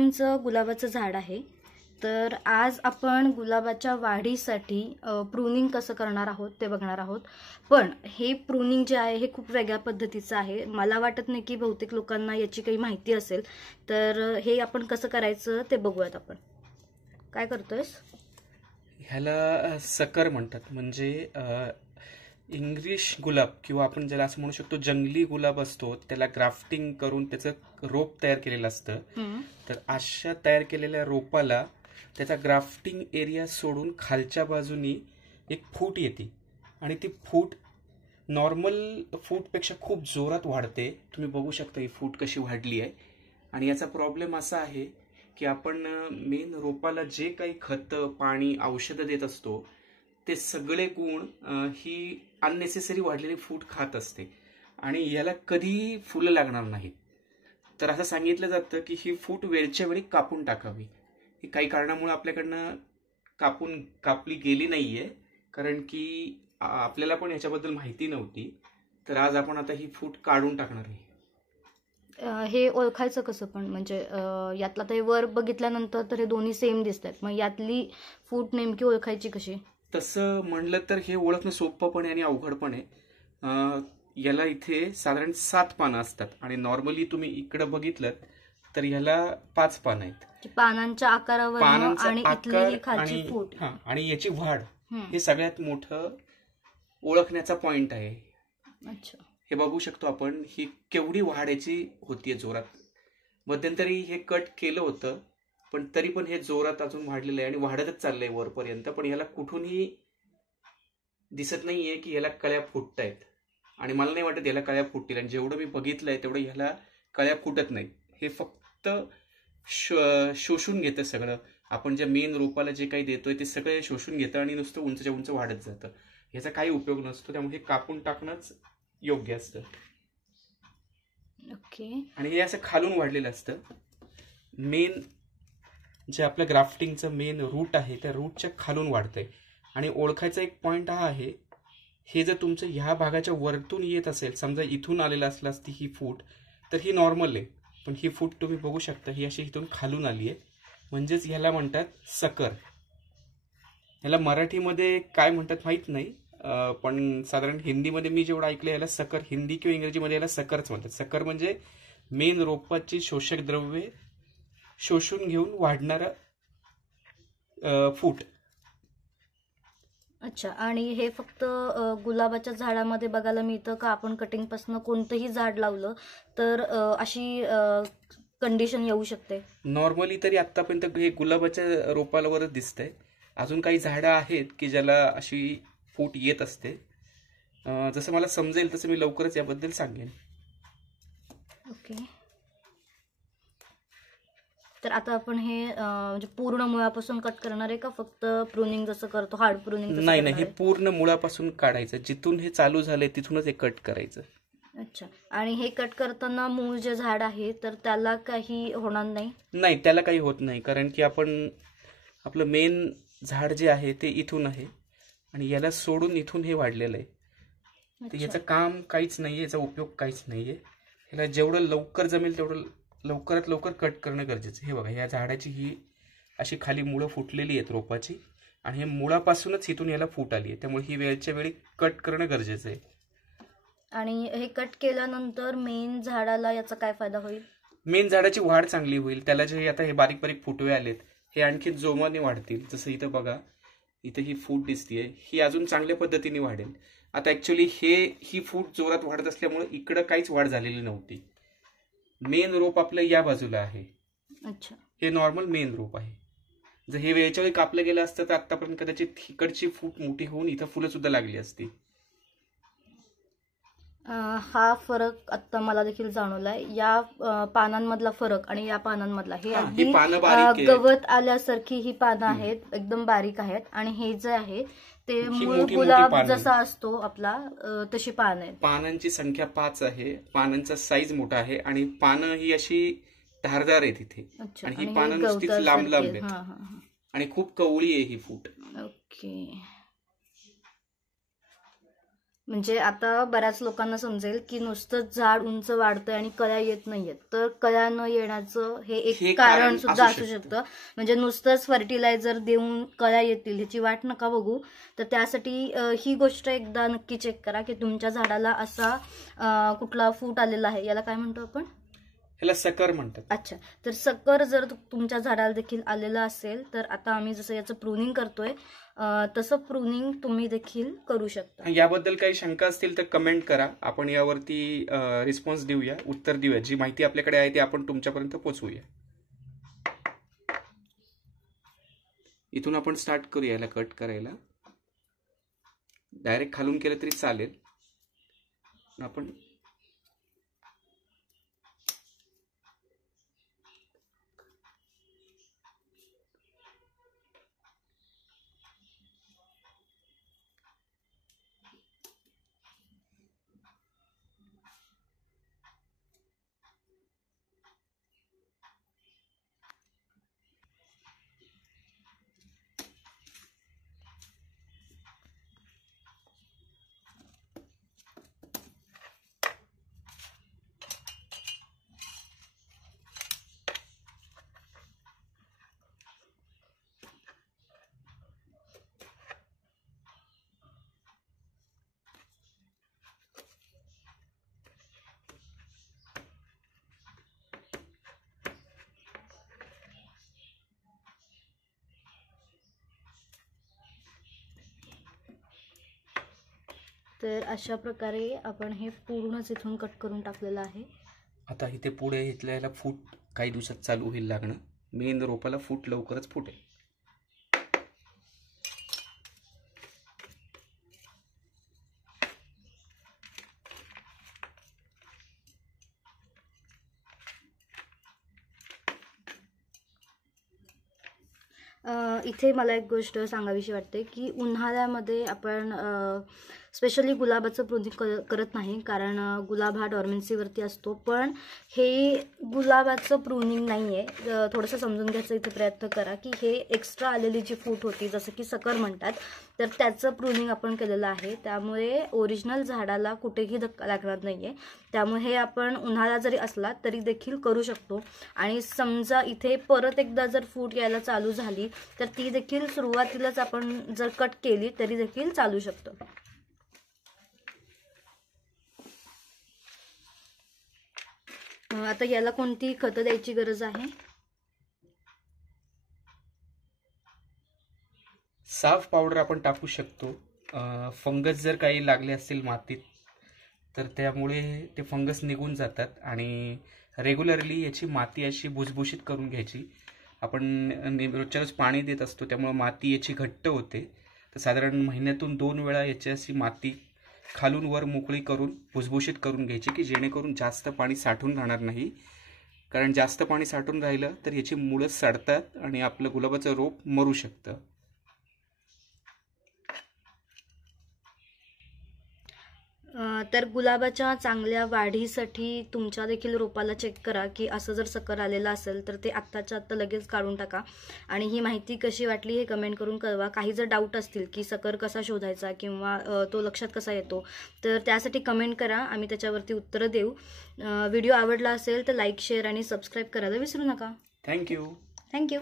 आमचं गुलाबाचं झाड आहे. तर आज आपण गुलाबाच्या वाढीसाठी प्रूनिंग कसं करणार आहोत ते बघणार आहोत. पण हे प्रूनिंग जे आहे हे खूप वेगळ्या पद्धतीचं आहे. मला वाटत नाही की बहुतेक लोकांना याची काही माहिती असेल. तर हे आपण कसं करायचं ते बघूयात. आपण काय करतोयस? ह्याला सकर म्हणतात. म्हणजे इंग्लिश गुलाब किंवा आपण ज्याला असं म्हणू शकतो जंगली गुलाब असतो, त्याला ग्राफ्टिंग करून त्याचं रोप तयार केलेलं असतं. तर अशा तयार केलेल्या रोपाला त्याचा ग्राफ्टिंग एरिया सोडून खालच्या बाजूनी एक फूट येते आणि ती फूट नॉर्मल फूटपेक्षा खूप जोरात वाढते. तुम्ही बघू शकता ही फूट कशी वाढली आहे. आणि याचा प्रॉब्लेम असा आहे की आपण मेन रोपाला जे काही खतं, पाणी, औषधं देत असतो ते सगळे गुण ही अननेसेसरी वाढलेली फूट खात असते आणि याला कधीही फुलं लागणार नाहीत. तर असं सांगितलं जातं की ही फूट वेळच्या वेळी कापून टाकावी. ही काही कारणामुळे आपल्याकडनं कापली गेली नाहीये, कारण की आपल्याला पण याच्याबद्दल माहिती नव्हती. तर आज आपण आता ही फूट काढून टाकणार आहे. हे ओळखायचं कसं? पण म्हणजे यातला ते वर बघितल्यानंतर तर हे दोन्ही सेम दिसतात, मग यातली फूट नेमकी ओळखायची कशी? तसं म्हणलं तर हे ओळखणं सोपं पण आहे आणि अवघड पण आहे. याला इथे साधारण 7 पानं असतात आणि नॉर्मली तुम्ही इकडे बघितलं तर ह्याला 5 पानं आहेत. पानांच्या आकारावर आणि इथली खालची फूट आणि याची वाढ हे सगळ्यात मोठं ओळखण्याचा पॉइंट आहे. अच्छा, हे बघू शकतो आपण ही केवढी वाढ याची होतीये जोरात. मध्यंतरी हे कट केलं होतं पण तरी पण हे जोरात अजून वाढलेलं आहे आणि वाढतच चाललंय वरपर्यंत. पण ह्याला कुठूनही दिसत नाहीये की ह्याला कळ्या फुटतायत आणि मला नाही वाटत ह्याला कळ्या फुटतील. आणि जेवढं मी बघितलंय तेवढं ह्याला कळ्या फुटत नाहीत. हे फक्त शोषून घेतं सगळं. आपण ज्या मेन रोपाला जे काही देतोय ते सगळं शोषून घेतं आणि नुसतं उंचच्या उंच वाढत जातं. ह्याचा काही उपयोग नसतो. त्यामुळे हे कापून टाकणंच योग्य असतं. ओके. आणि हे असं खालून वाढलेलं असतं. मेन जे आपलं ग्राफ्टिंगचं मेन रूट आहे त्या रूटच्या खालून वाढतंय. आणि ओळखायचा एक पॉइंट हा आहे, हे जर तुमचं ह्या भागाच्या वरतून येत असेल, समजा इथून आलेलं असलं असती ही फूट, तर ही नॉर्मल आहे. पण ही फूट तुम्ही बघू शकता ही अशी इथून खालून आली आहे, म्हणजेच ह्याला म्हणतात सकर. ह्याला मराठीमध्ये काय म्हणतात माहित नाही, पण साधारण हिंदीमध्ये मी जेवढं ऐकलं याला सकर, हिंदी किंवा इंग्रजीमध्ये याला सकरच म्हणतात. सकर म्हणजे मेन रोपाची शोषक द्रव्ये शोषून घेऊन वाढणारा फूट. अच्छा. आणि हे फक्त गुलाबाच्या झाडामध्ये बघायला मिळतं का? आपण कटिंग पासून कोणतंही झाड लावलं तर अशी कंडिशन येऊ शकते? नॉर्मली तरी आतापर्यंत हे गुलाबाच्या रोपालावरच दिसतंय. अजून काही झाडं आहेत की ज्याला अशी फूट येत असते. जसं मला समजेल तसं मी लवकरच याबद्दल सांगेन. ओके. तर आता आपण हे म्हणजे पूर्ण मुळापासून कट करणार आहे का फक्त प्रूनिंग जसं करतो, हार्ड प्रूनिंग? नाही, हे पूर्ण मुळापासून काढायचं. जिथून हे चालू झालंय तिथूनच हे कट करायचं. अच्छा. आणि हे कट करताना मूळ जे झाड आहे तर त्याला काही होणार नाही? नाही, त्याला काही होत नाही, कारण की आपलं मेन झाड जे आहे ते इथून आहे आणि याला सोडून इथून हे वाढलेलं आहे. तर याचं काम काहीच नाहीये, याचा उपयोग काहीच नाहीये. ह्याला जेवढं लवकर जमेल तेवढं लवकरात लवकर कट करणं गरजेचं. हे बघा, या झाडाची ही अशी खाली मुळं फुटलेली आहेत रोपाची आणि हे मुळापासूनच इथून याला फूट आली आहे. त्यामुळे ही वेळच्या वेळी कट करणं गरजेचं आहे. आणि हे कट केल्यानंतर मेन झाडाला याचा काय फायदा होईल? मेन झाडाची वाढ चांगली होईल. त्याला जे आता हे बारीक बारीक फुटवे आलेत हे आणखी जोमाने वाढतील. जसं इथं बघा, इथे ही फूट दिसतीये, ही अजून चांगल्या पद्धतीने वाढेल. आता ऍक्च्युली ही फूट जोरात वाढत असल्यामुळे इकडं काहीच वाढ झालेली नव्हती. मेन रोप आपलं या बाजूला आहे. अच्छा. हे नॉर्मल मेन रोप आहे. जर हे वेळच्या वेळी कापलं गेलं असतं तर आतापर्यंत कदाचित इकडची फूट मोठी होऊन इथं फुलं सुद्धा लागली असती. हा फरक आता मला देखील जाणवलाय. या पानांमधला फरक आणि या पानांमधला, हे अगदी गवत आल्यासारखी ही पानं आहेत, एकदम बारीक आहेत. आणि हे जे आहे ते मूळ गुलाब जसा असतो आपला तशी पानं आहेत. पानांची संख्या 5 आहे. पानांचा साईज मोठा आहे आणि पानं ही अशी धारदार आहेत इथे. आणि ही पानं नुसतीच लांब लांब आहेत आणि खूप कवळी आहे ही फूट. ओके. म्हणजे आता बऱ्याच लोकांना समजेल की नुसतंच झाड उंच वाढतंय आणि कळ्या येत नाहीयेत, तर कळ्या न येण्याचं हे हे एक कारण कारण सुद्धा असू असू शकतं. शकतं. म्हणजे नुसतंच फर्टिलायझर देऊन कळ्या येतील ह्याची वाट नका बघू. तर त्यासाठी ही गोष्ट एकदा नक्की चेक करा की तुमच्या झाडाला असा कुठला फूट आलेला आहे, याला काय म्हणतो आपण? ह्याला सकर म्हणतात. अच्छा, तर सकर जर तुमच्या झाडाला देखील आलेलं असेल तर आता आम्ही जसं याचं प्रूनिंग करतोय तसं प्रूनिंग तुम्ही देखील करू शकता. याबद्दल काही शंका असतील तर कमेंट करा, आपण यावरती रिस्पॉन्स देऊया, उत्तर देऊया. जी माहिती आपल्याकडे आहे ती आपण तुमच्यापर्यंत पोहोचवूया. इथून आपण स्टार्ट करूया याला कट करायला. डायरेक्ट खालून केलं तरी चालेल. आपण तर अशा प्रकारे आपण हे पूर्णच इथून कट करून टाकलेलं आहे. आता इथे पुढे इथल्या याला फूट काही दिवसात चालू होईल लागणं. मेन रोपाला फूट लवकरच फुटेल. इथे मला एक गोष्ट सांगावीशी वाटते की उन्हाळ्यामध्ये आपण स्पेशली गुलाबाचं प्रूनिंग करत नाही, कारण गुलाब हा डॉर्मेन्सीवरती असतो. पण हे गुलाबाचं प्रूनिंग नाही आहे. थोडंसं समजून घ्यायचा इथे प्रयत्न करा की हे एक्स्ट्रा आलेली जी फूट होती, जसं की सकर म्हणतात, तर त्याचं प्रूनिंग आपण केलेलं आहे. त्यामुळे ओरिजिनल झाडाला कुठेही धक्का लागणार नाही आहे. त्यामुळे हे आपण उन्हाळा जरी असला तरी देखील करू शकतो. आणि समजा इथे परत एकदा जर फूट यायला चालू झाली तर ती देखील सुरुवातीलाच आपण जर कट केली तरी देखील चालू शकतो. आता याला कोणती खतं द्यायची गरज आहे? साफ पावडर आपण टाकू शकतो. फंगस जर काही लागले असतील मातीत तर त्यामुळे ते फंगस निघून जातात. आणि रेग्युलरली याची माती अशी भुसभुशीत करून घ्यायची. आपण रोजच्या रोज पाणी देत असतो, त्यामुळे माती याची घट्ट होते. तर साधारण महिन्यातून 2 वेळा याची अशी माती खालून वर मोकळी करून भुसभुशीत करून घ्यायची, की जेणेकरून जास्त पाणी साठून राहणार नाही. कारण जास्त पाणी साठून राहिलं तर याची मुळं सडतात आणि आपलं गुलाबाचं रोप मरू शकतं. तर गुलाबाच्या चांगल्या वाढीसाठी तुमच्या देखील रोपाला चेक करा की असं जर सकर आलेलं असेल तर ते आत्ताच्या आत्ता लगेच काढून टाका. आणि ही माहिती कशी वाटली हे कमेंट करून कळवा. काही जर डाऊट असतील की सकर कसा शोधायचा किंवा तो लक्षात कसा येतो तर त्यासाठी कमेंट करा, आम्ही त्याच्यावरती उत्तरं देऊ. व्हिडिओ आवडला असेल तर लाईक, शेअर आणि सबस्क्राईब करायला विसरू नका. थँक्यू. थँक्यू.